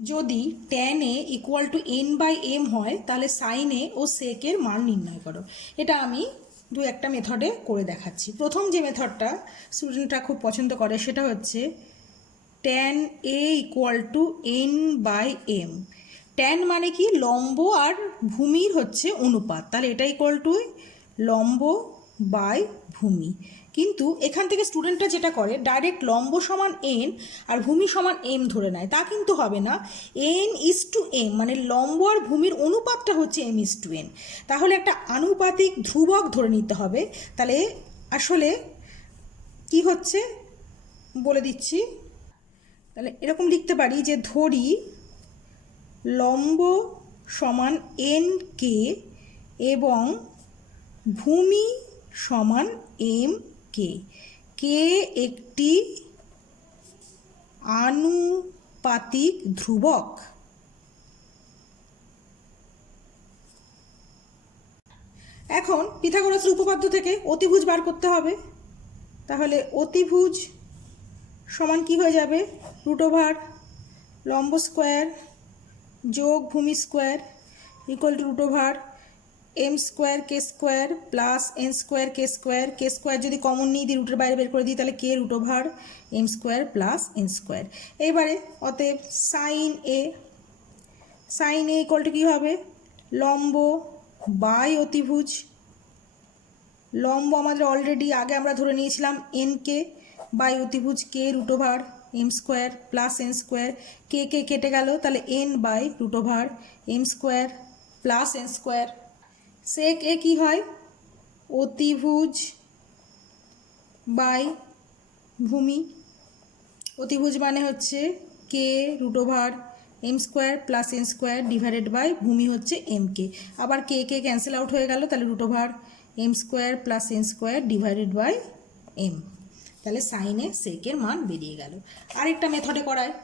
যদি tan a equal to n by m হয় তাহলে sin a ও sec এর মান নির্ণয় করো। এটা আমি দু একটা মেথডে করে দেখাচ্ছি। প্রথম যে মেথডটা স্টুডেন্টরা খুব পছন্দ করে সেটা হচ্ছে tan a equal to n by m। tan মানে কি, লম্ব আর ভূমির হচ্ছে অনুপাত, তাহলে এটা ইকুয়াল টু লম্ব বাই ভূমি। কিন্তু এখান থেকে স্টুডেন্টরা যেটা করে ডাইরেক্ট লম্ব সমান n আর ভূমি সমান m ধরে নেয়, তা কিন্তু হবে না। n/m মানে লম্ব আর ভূমির অনুপাতটা হচ্ছে m/n, তাহলে একটা আনুপাতিক ধ্রুবক ধরে নিতে হবে। তাহলে আসলে কি হচ্ছে বলে দিচ্ছি। তাহলে এরকম লিখতে পারি যে ধরি লম্ব সমান n(k) এবং ভূমি সমান m(k). k একটি আনুপাতিক ধ্রুবক। এখন পিথাগোরাসের উপপাদ্য থেকে অতিভুজ বার করতে হবে। তাহলে অতিভুজ সমান কি হয়ে যাবে, √ লম্ব স্কোয়ার যোগ ভূমি square equal to √m² k² plus n² k²। k square যদি কমন নিই দিই, রুটের বাইরে বের করে দিই, তাহলে k √m² প্লাস n²। এবারে অতএব সাইন এ ইকুয়াল টু কী হবে, লম্ব বাই অতিভুজ। লম্ব আমাদের অলরেডি আগে আমরা ধরে নিয়েছিলাম n(k) বাই অতিভুজ k √m² plus n²। k কেটে গেল, তাহলে n by √m² plus n²। Sec a কী হয়, অতিভুজ বাই ভূমি। অতিভুজ মানে হচ্ছে k √m² plus n² divided by ভূমি হচ্ছে mk। আবার k ক্যান্সেল আউট হয়ে গেল, তাহলে √m² plus n² divided by m। তাহলে সাইনে সেকের মান বেরিয়ে গেল। আরেকটা মেথডে করায়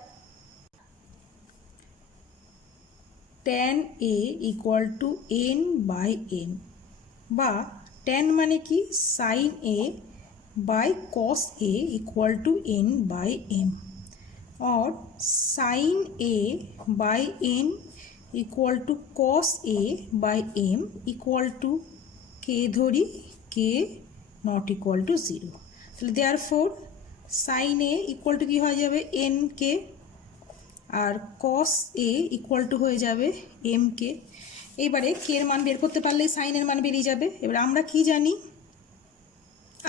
tan a equal to n by m, বা tan মানে কি sin a বাই cos a equal to n by m, और sin a by n equal to cos a by m equal to k धरी k नट इक्वल टू 0। তাহলে therefore sin a equal to কি হয়ে যাবে n k, আর cos a equal to হয়ে যাবে m k। এবারে k এর মান বের করতে পারলেই sin এর মান বেরিয়ে যাবে। এবার আমরা কি জানি,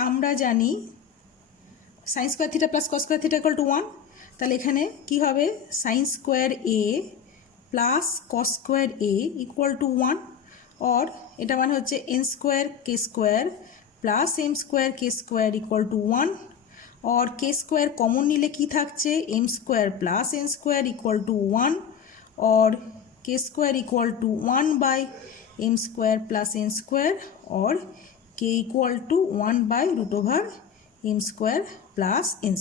আমরা জানি sin square theta plus cos square theta equal to 1। তাহলে এখানে কি হবে, sine square A plus cos square A equal to 1, और এটা মানে হচ্ছে n² k² plus m² k² equal to 1, और k² কমন নিলে কি থাকছে m² plus n² equal to 1, और k² equal to 1 by m² plus n², और k equal to 1 by √m² plus n²।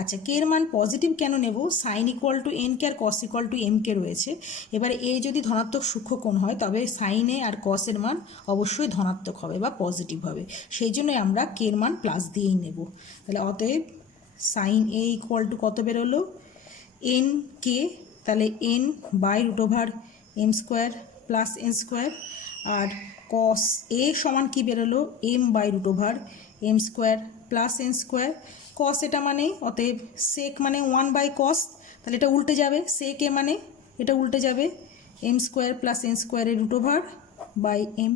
আচ্ছা, কে এর মান পজিটিভ কেন নেব, sine equal to n k আর cos equal to m k রয়েছে। এবারে এ যদি ধনাত্মক সূক্ষ্মকোণ হয় তবে সাইনে আর কসের মান অবশ্যই ধনাত্মক হবে বা পজিটিভ হবে, সেই জন্যই আমরা কে এর মান প্লাস দিয়েই নেব। তাহলে অতএব সাইন এ ইকুয়াল টু কত বেরোলো, এন কে, তাহলে n by √m² plus n², আর কস এ সমান কি বেরোলো M by √m² plus n²। কস এটা মানে অতএব সেক মানে 1 বাই কস, তাহলে এটা উল্টে যাবে, সেক এ মানে এটা উল্টে যাবে m² প্লাস n² এর √বাই m।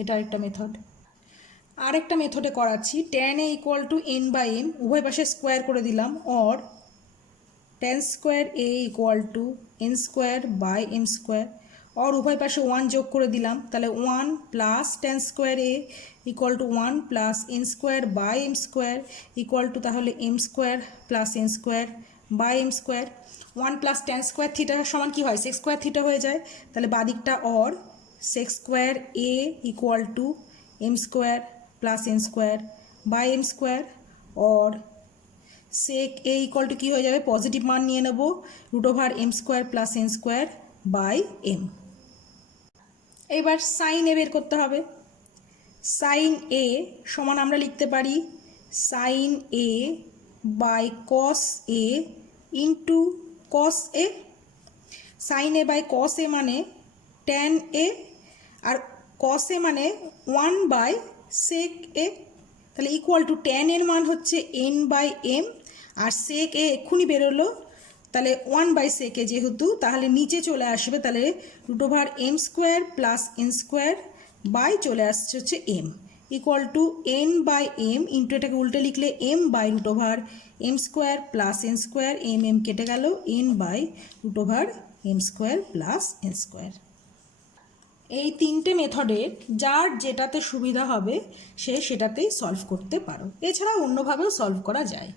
এটা আরেকটা মেথড। আরেকটা মেথডে করাচ্ছি, tan a equal to n by m, উভয় পাশে স্কোয়ার করে দিলাম, और tan² a equal two n² by m², और উভয় পাশে 1 যোগ করে দিলাম, তাহলে 1 plus tan² a equal to 1 plus n² by m² equal to তাহলে m² plus n² by m²। 1 plus tan² theta সমান কি হয় sec² থিটা হয়ে যায়, তাহলে বাদিকটা और sec² a equal to m² plus n² by m², और সেক এ ইকুয়াল টু কী হয়ে যাবে, পজিটিভ মান নিয়ে নেব √m² plus n² by m। এবার সাইন এ বের করতে হবে। সাইন এ সমান আমরা লিখতে পারি sine A by cos A into cos A, sine A by cos A মানে tan A, R cos A মানে 1/sec এ, তাহলে ইকুয়াল টু ট্যান এর মান হচ্ছে n/m, আর সেক এ এক্ষুনি বেরোলো, তাহলে 1/sec এ যেহেতু, তাহলে নিচে চলে আসবে, তাহলে √m² প্লাস n² বাই চলে আসছে হচ্ছে m equal to n/m into এটাকে উল্টে লিখলে m/√m² প্লাস n², m কেটে গেল, n/√m² প্লাস n²। এই তিনটে মেথডের যার যেটাতে সুবিধা হবে সে সেটাতেই সলভ করতে পারো, এছাড়া অন্যভাবেও সলভ করা যায়।